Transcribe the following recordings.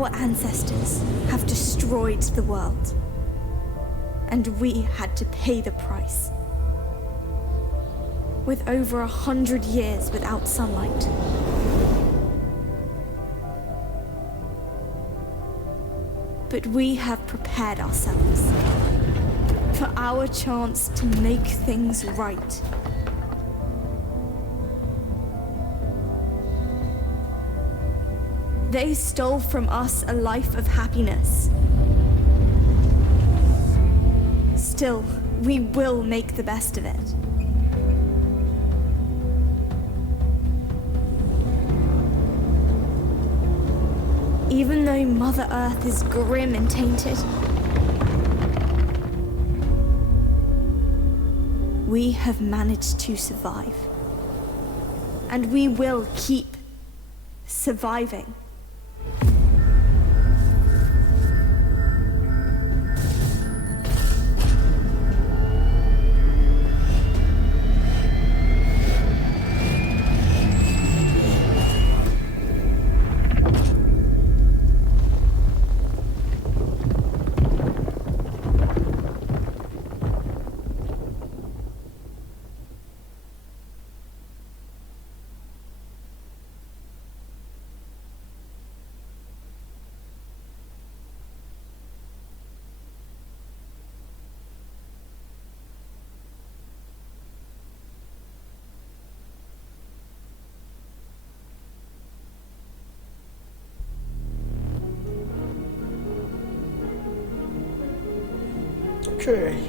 Our ancestors have destroyed the world, and we had to pay the price. With over 100 years without sunlight. But we have prepared ourselves for our chance to make things right. They stole from us a life of happiness. Still, we will make the best of it. Even though Mother Earth is grim and tainted, we have managed to survive. And we will keep surviving. Okay.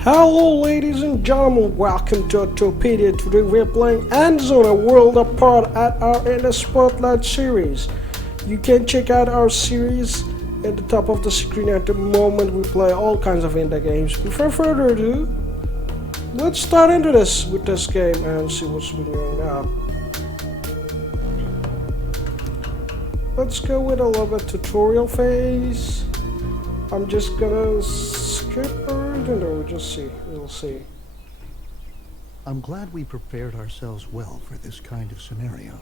Hello ladies and gentlemen, welcome to Ottopedia. Today we're playing ENDZONE, a world apart at our In the Spotlight series. You can check out our series at the top of the screen. At the moment we play all kinds of indie games. Without further ado, let's start into this with this game and see what's been going on. Let's go with a little bit tutorial phase. I'm just gonna skip around and we'll just see. We'll see. I'm glad we prepared ourselves well for this kind of scenario,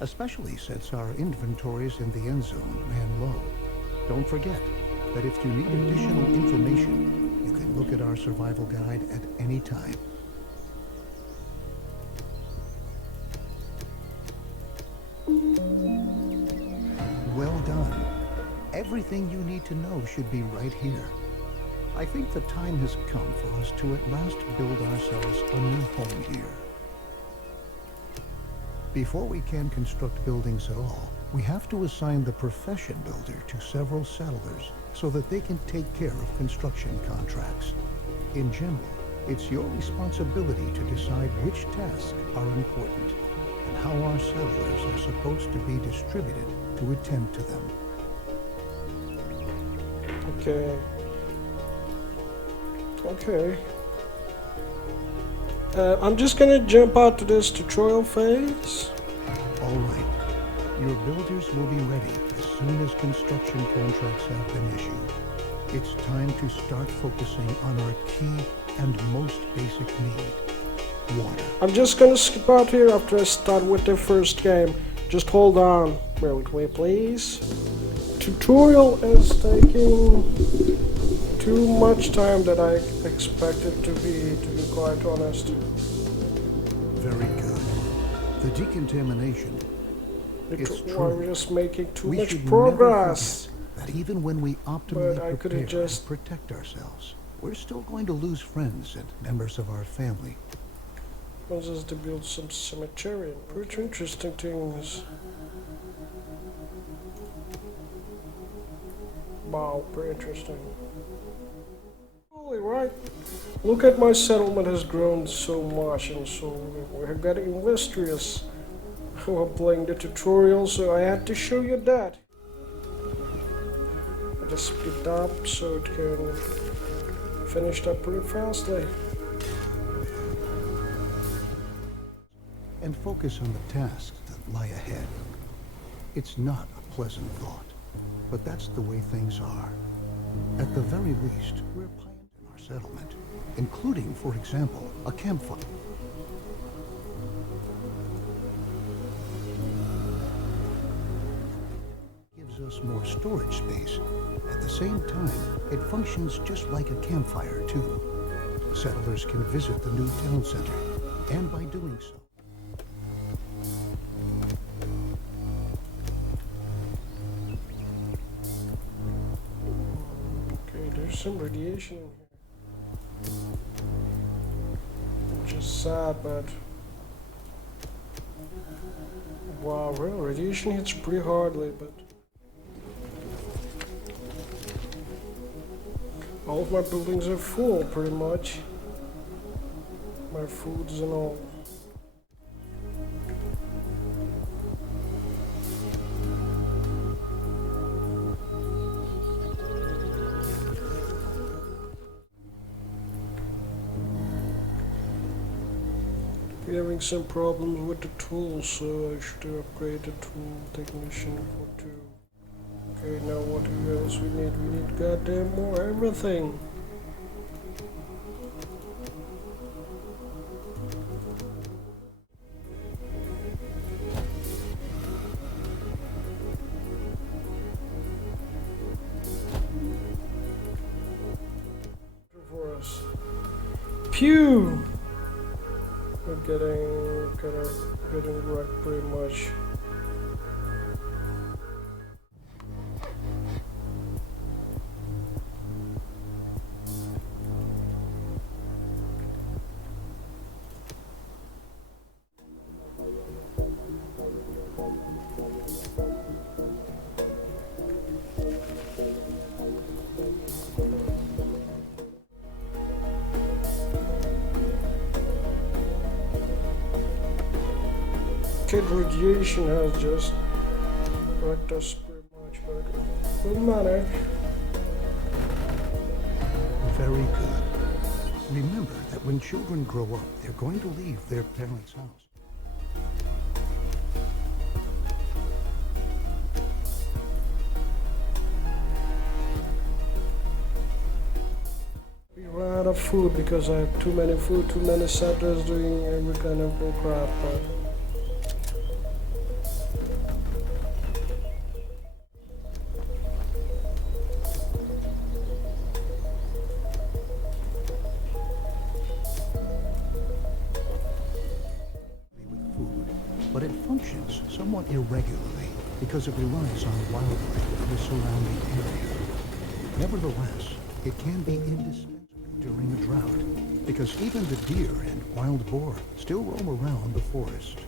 especially since our inventories in the end zone ran low. Don't forget that if you need additional information, you can look at our survival guide at any time. Well done. Everything you need to know should be right here. I think the time has come for us to at last build ourselves a new home here. Before we can construct buildings at all, we have to assign the profession builder to several settlers so that they can take care of construction contracts. In general, it's your responsibility to decide which tasks are important and how our settlers are supposed to be distributed to attend to them. Okay. I'm just gonna jump out to this tutorial phase. Alright. Your builders will be ready as soon as construction contracts have been issued. It's time to start focusing on our key and most basic need, water. I'm just gonna skip out here after I start with the first game. Just hold on. Bear with me, please. Tutorial is taking too much time that I expected to be quite honest. Very good. The decontamination. It's true. I'm just making too We much should progress. never forget that even when we optimally But I couldn't prepare just and protect ourselves, we're still going to lose friends and members of our family. Was just to build some cemetery. Pretty interesting things. Wow, pretty interesting. Holy right. Look at my settlement has grown so much, and so we're getting industrious. We're playing the tutorial, so I had to show you that. I just speed up so it can finish up pretty fastly. And focus on the tasks that lie ahead. It's not a pleasant thought, but that's the way things are. At the very least, we're pioneers in our settlement, including, for example, a campfire. us more storage space. At the same time, it functions just like a campfire, too. Settlers can visit the new town center, and by doing so, okay, there's some radiation in here. Which is sad, but wow, well, radiation hits pretty hardly, but all of my buildings are full, pretty much. My foods and all. We're having some problems with the tools, so I should upgrade the tool technician for 2. Okay, now what else we need? We need goddamn more everything. For us. Pew! We're getting wrecked pretty much. Radiation has just wrecked us pretty much, but it doesn't matter. very good. Remember that when children grow up, they're going to leave their parents' house. We ran out of food because I have too many food, too many settlers doing every kind of bullcrap, but but it functions somewhat irregularly because it relies on wildlife in the surrounding area. Nevertheless, it can be indispensable during a drought because even the deer and wild boar still roam around the forest.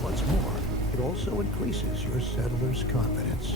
What's more, it also increases your settlers' confidence.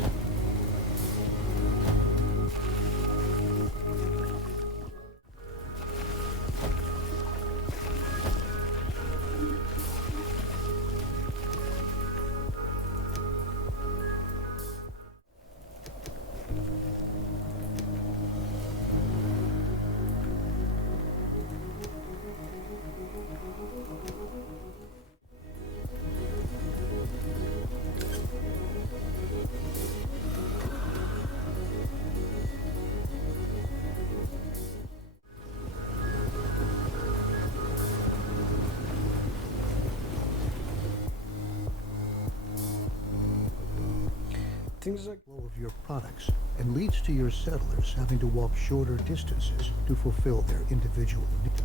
things like Flow of your products and leads to your settlers having to walk shorter distances to fulfill their individual needs.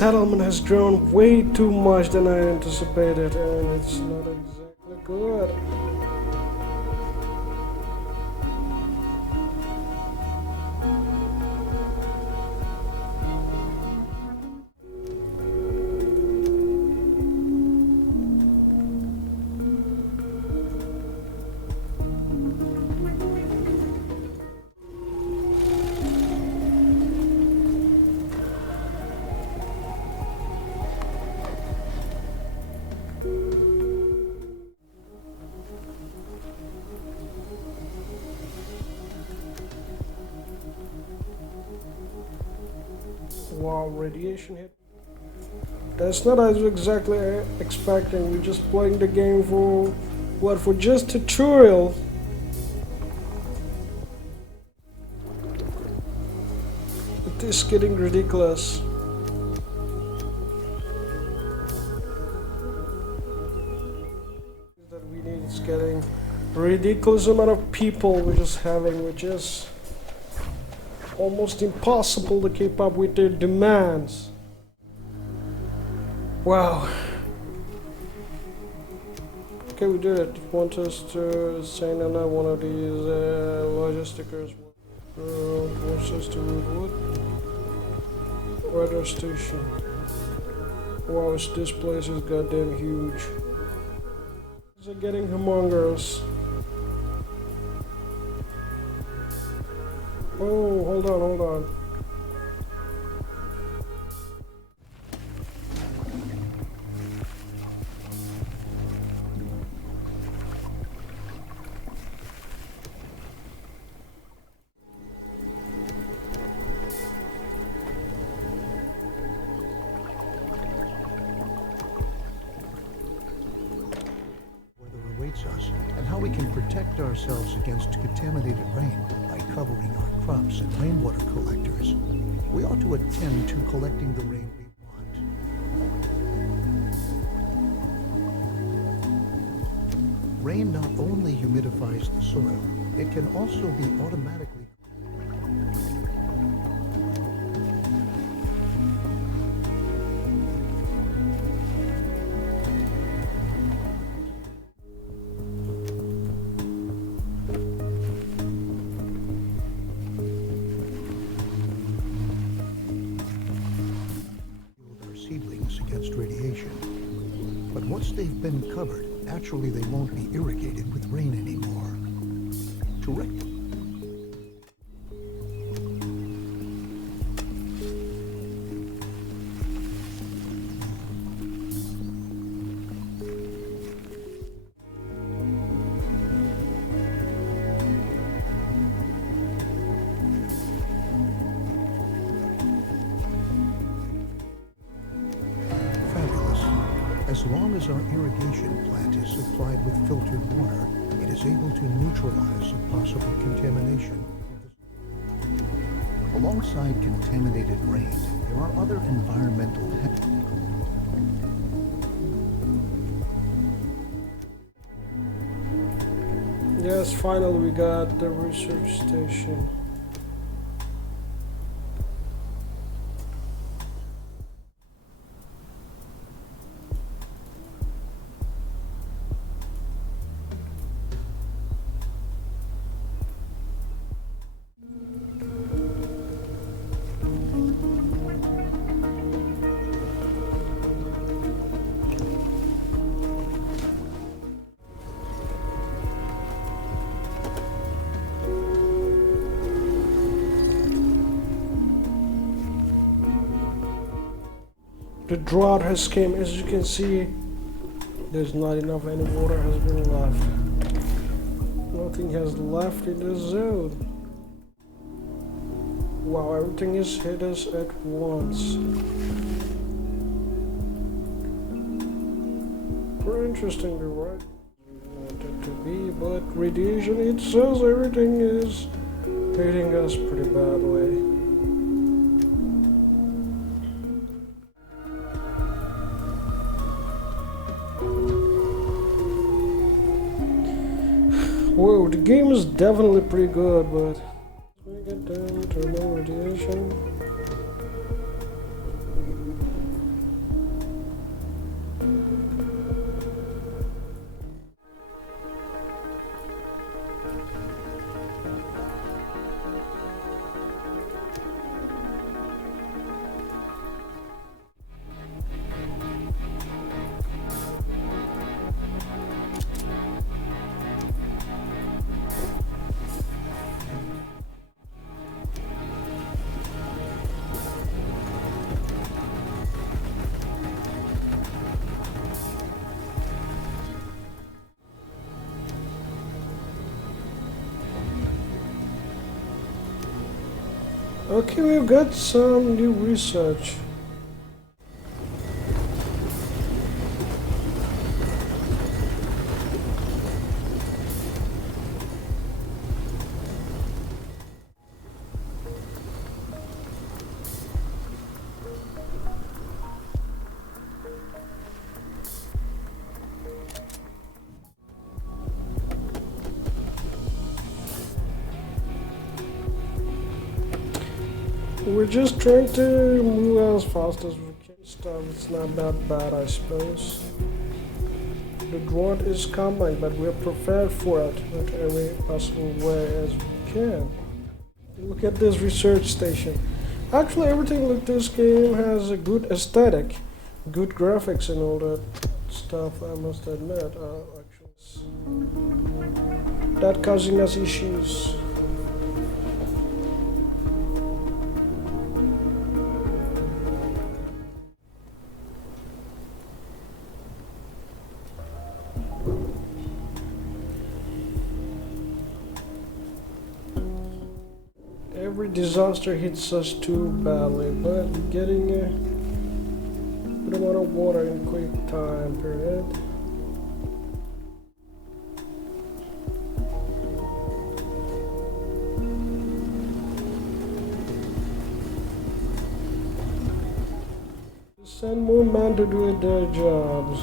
settlement has grown way too much than I anticipated, and it's not exactly good. Wow, radiation hit. That's not as exactly expecting. We're just playing the game for what? For just tutorial. It is getting ridiculous. That we need is getting ridiculous amount of people we're just having, which is almost impossible to keep up with their demands. Wow. Okay, we did it. Want us to sign on one of these logisticers. Wants us to Woodwood. Weather station. Wow, this place is goddamn huge. These are getting humongous. Oh, hold on, hold on. Weather awaits us and how we can protect ourselves against contaminated rain by covering our crops and rainwater collectors. We ought to attend to collecting the rain we want. Rain not only humidifies the soil, it can also be automatically seedlings against radiation. But once they've been covered, naturally they won't be irrigated with rain anymore. To As long as our irrigation plant is supplied with filtered water, it is able to neutralize a possible contamination. Alongside contaminated rain, there are other environmental Yes, finally we got the research station. The drought has came. As you can see, there's not enough any water has been left. Nothing has left in the zone. Wow, everything is hit us at once. Very interesting, right? be, but radiation, it says everything is hitting us pretty badly. Whoa, the game is definitely pretty good, but we get down to no radiation. Okay, we've got some new research. We're just trying to move as fast as we can. Stuff, it's not that bad, I suppose. The drone is coming, but we're prepared for it in every possible way as we can. Look at this research station. Actually, everything with this game has a good aesthetic, good graphics and all that stuff, I must admit. Actually, that causing us issues. Every disaster hits us too badly, but getting a good amount of water in a quick time period. Send more men to do their jobs.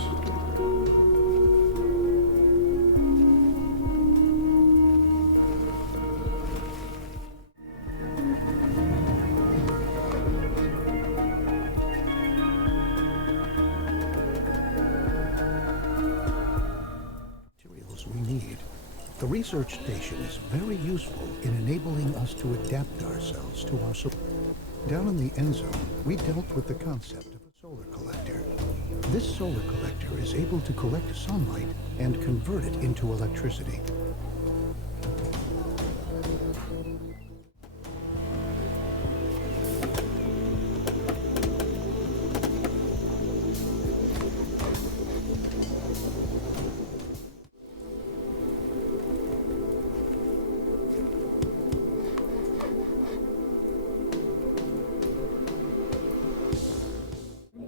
The research station is very useful in enabling us to adapt ourselves to our Down in the ENDZONE, we dealt with the concept of a solar collector. This solar collector is able to collect sunlight and convert it into electricity.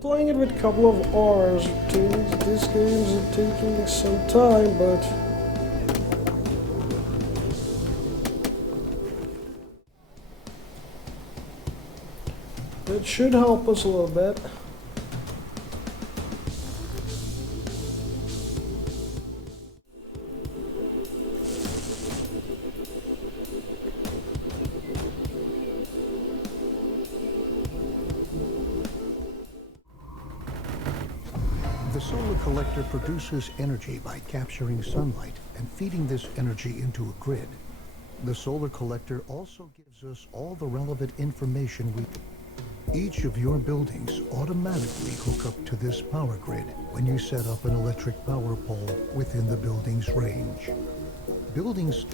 Playing it with a couple of hours, this game is taking some time, but it should help us a little bit. The solar collector produces energy by capturing sunlight and feeding this energy into a grid. The solar collector also gives us all the relevant information Each of your buildings automatically hook up to this power grid when you set up an electric power pole within the building's range. Buildings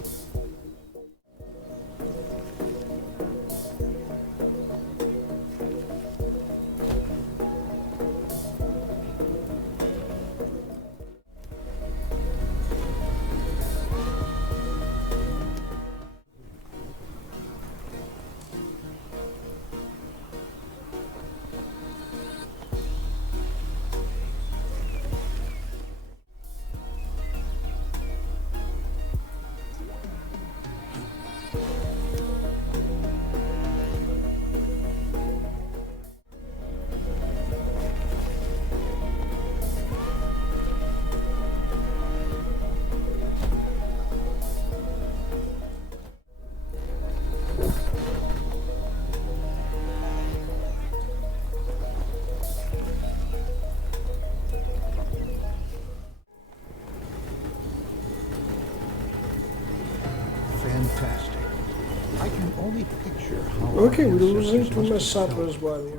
can only picture how Okay, our we're losing ancestors too must much have felt. settlers, by the way.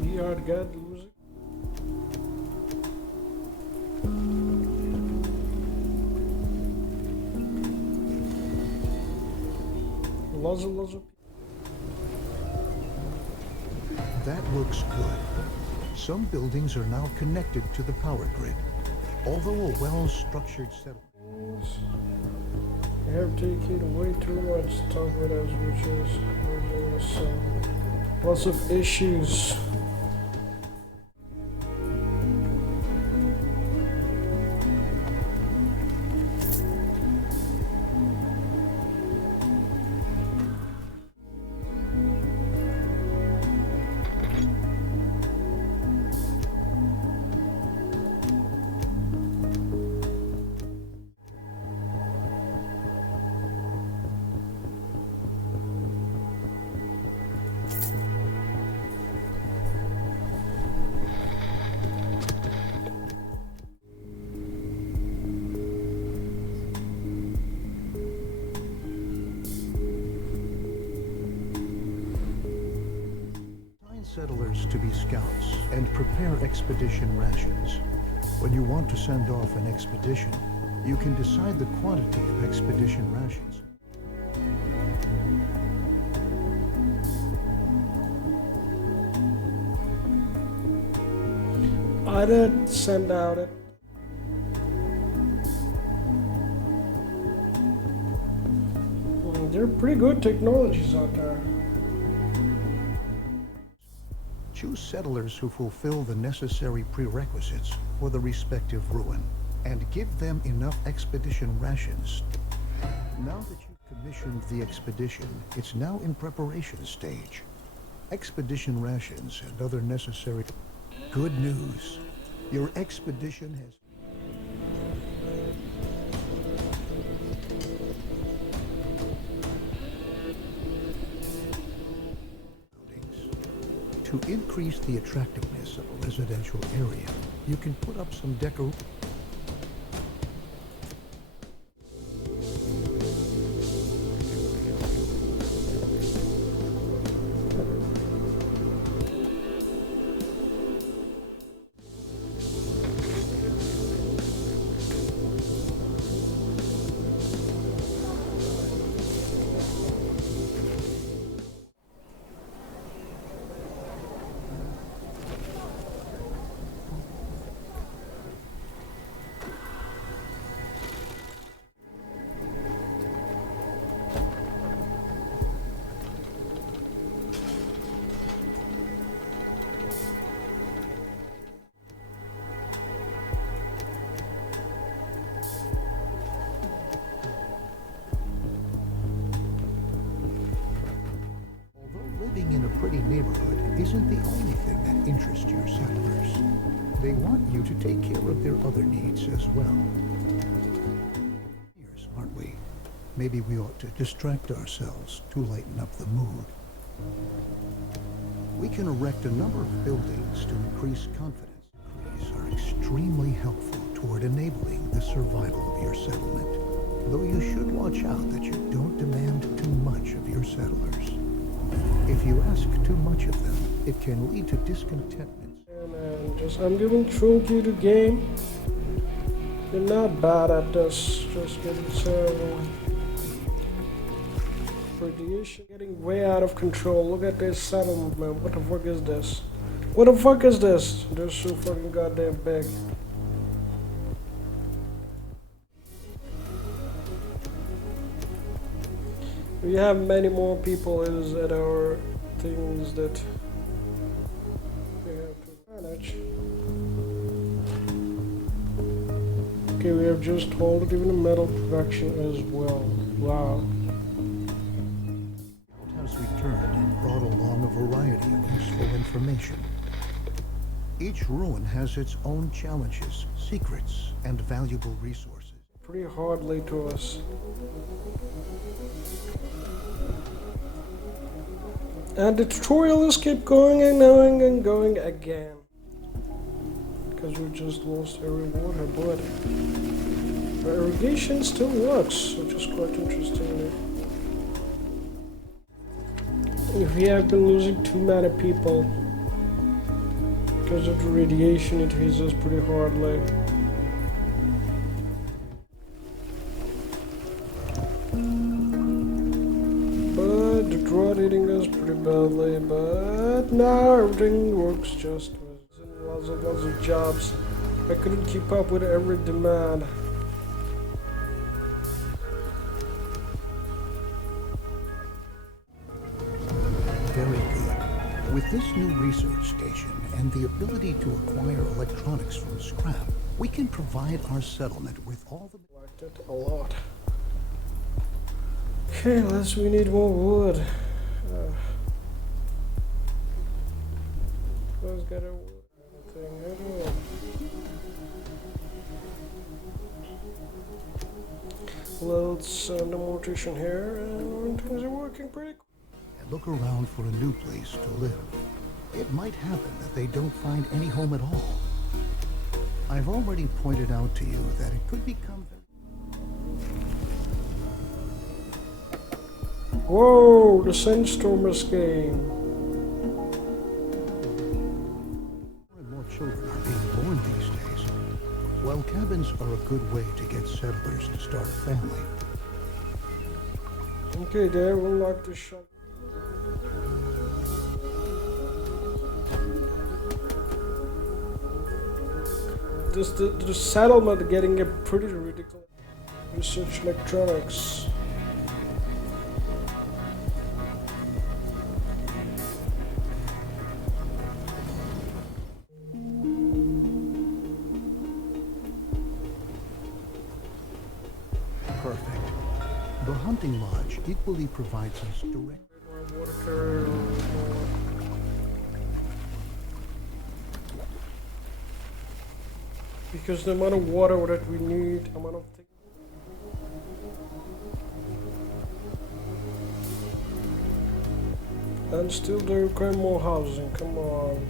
We are good losing. Lots of That looks good. Some buildings are now connected to the power grid. Although a well-structured settlement, we have taken way too much stuff with us, which is causing us lots of issues. settlers to be scouts and prepare expedition rations. When you want to send off an expedition, you can decide the quantity of expedition rations. I did send out it. There are pretty good technologies out there. Choose settlers who fulfill the necessary prerequisites for the respective ruin, and give them enough expedition rations. Now that you've commissioned the expedition, it's now in preparation stage. Expedition rations and other necessary... Good news. Your expedition has... To increase the attractiveness of a residential area, you can put up some decor... Living in a pretty neighborhood isn't the only thing that interests your settlers. They want you to take care of their other needs as well. Yes, aren't we? Maybe we ought to distract ourselves to lighten up the mood. We can erect a number of buildings to increase confidence. These are extremely helpful toward enabling the survival of your settlement, though you should watch out that you don't demand too much of your settlers. If you ask too much of them, it can lead to discontentment. And I'm giving trophy to game. You're not bad at this. Just getting terrible. Radiation getting way out of control. Look at this settlement, man. What the fuck is this? What the fuck is this? They're so fucking goddamn big. We have many more people at our things that we have to manage. Okay, we have just halted even the metal production as well. Wow. Has returned and brought along a variety of useful information. Each ruin has its own challenges, secrets, and valuable resources. Pretty hardly to us. And the tutorial is keep going and going and going again. because we just lost every water, but the irrigation still works, which is quite interesting. If we have been losing too many people because of the radiation, it hits us pretty hardly. But the drought hitting us pretty badly, but now everything works just with lots of jobs. I couldn't keep up with every demand. Very good. With this new research station and the ability to acquire electronics from scrap, we can provide our settlement with all the... Liked it a lot. Okay, we need more wood. Let's get a wood thing at all. Let's send a mortician here, and things are working pretty cool. Look around for a new place to live. It might happen that they don't find any home at all. I've already pointed out to you that it could become... Whoa, the sandstorm escape. More and more children are being born these days. While cabins are a good way to get settlers to start a family. Okay, they will like the shot. The settlement getting a pretty ridiculous. Research electronics. Perfect. The hunting lodge equally provides us direct... Water carrier. Because the amount of water that we need, amount of things. And still they require more housing, come on.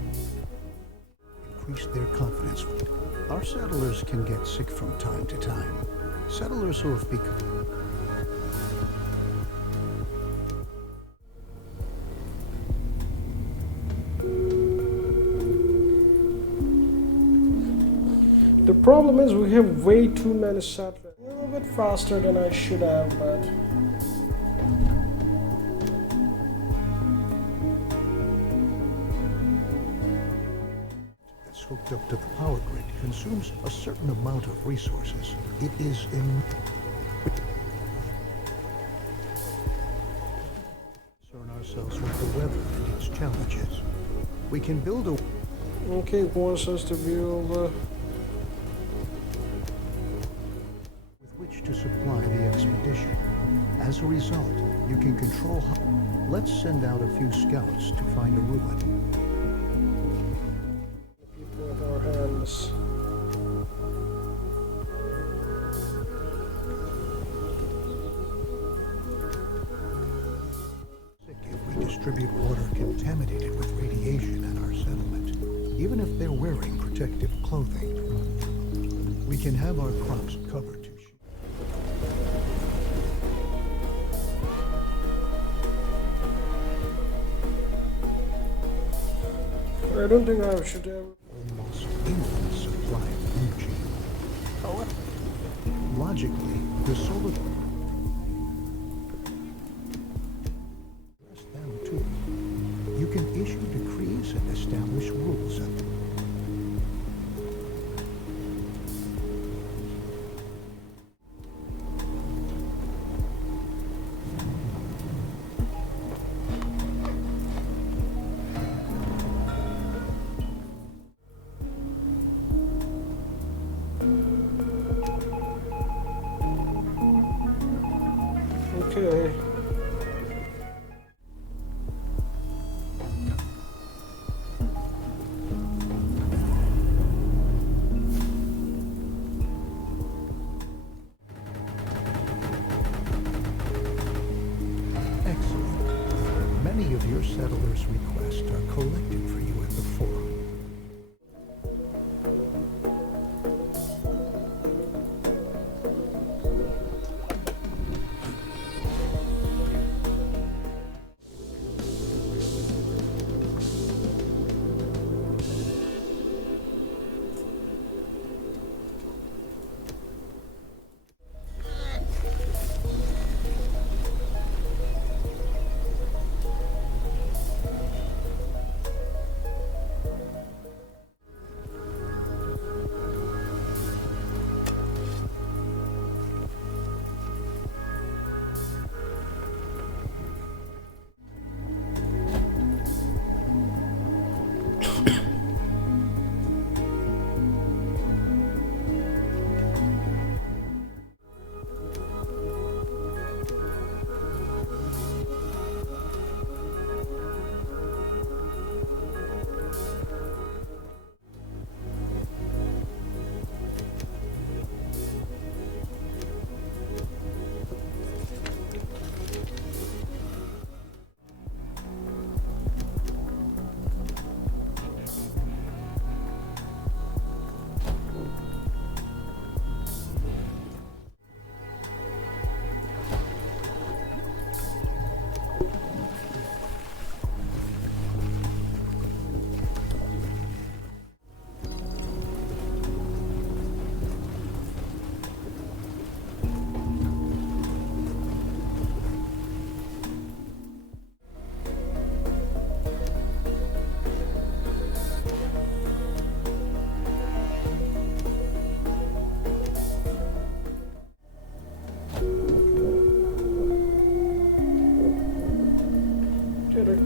Increase their confidence. Our settlers can get sick from time to time. Settlers who have become... The problem is we have way too many settlers. A little bit faster than I should have, but... that's hooked up to the power grid consumes a certain amount of resources. It is in... concern ourselves with the weather and its challenges. We can build a... Okay, it wants us to build to supply the expedition. As a result, you can control how... Let's send out a few scouts to find a ruin. people with our hands. If we distribute water contaminated with radiation at our settlement, even if they're wearing protective clothing, we can have our crops covered to... I don't think I should have... almost infinite supply of energy. However, logically, the solar... Press them too. You can issue decrees and establish rules. Okay. Excellent. Many of your settlers' requests are collected for you at the forum.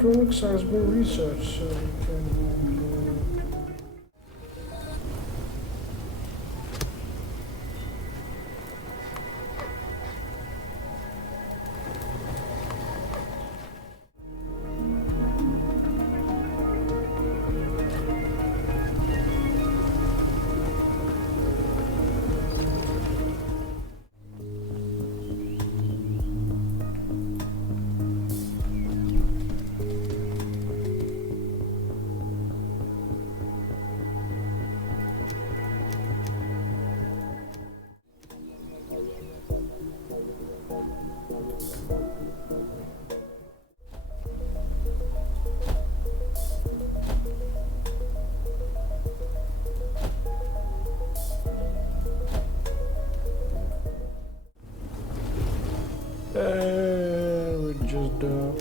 electronics has been researched, so we can. We're just done.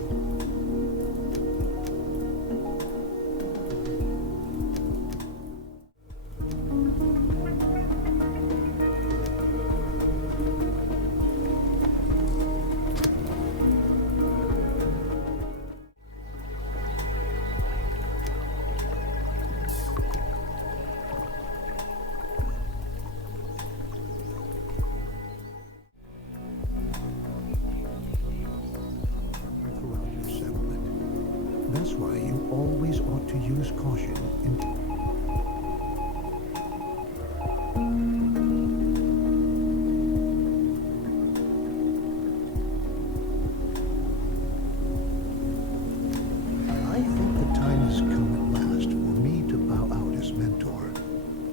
Throughout your settlement. That's why you always ought to use caution in I think the time has come at last for me to bow out as mentor.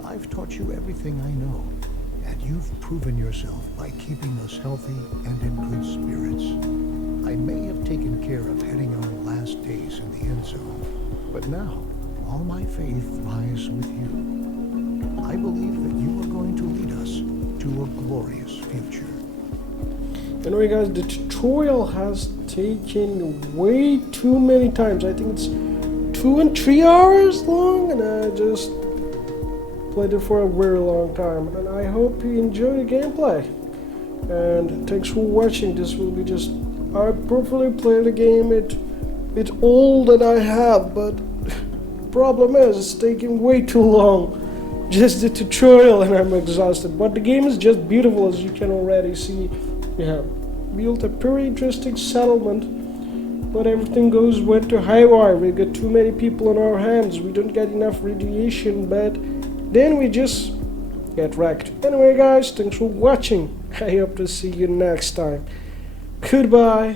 I've taught you everything I know, and you've proven yourself by keeping us healthy and in good spirits. I may have taken care of heading our last days in the end zone, but now all my faith lies with you. I believe that you are going to lead us to a glorious future. Anyway guys, the tutorial has taken way too many times. I think it's 2 and 3 hours long, and I just played it for a very long time. And I hope you enjoy the gameplay. And thanks for watching. This will be just, I preferably play the game it's all that I have, but the problem is it's taking way too long. Just the tutorial and I'm exhausted. But the game is just beautiful, as you can already see. We have built a pretty interesting settlement, but everything went to haywire. We got too many people on our hands. We don't get enough radiation, but then we just get wrecked. Anyway guys, thanks for watching. I hope to see you next time. Goodbye.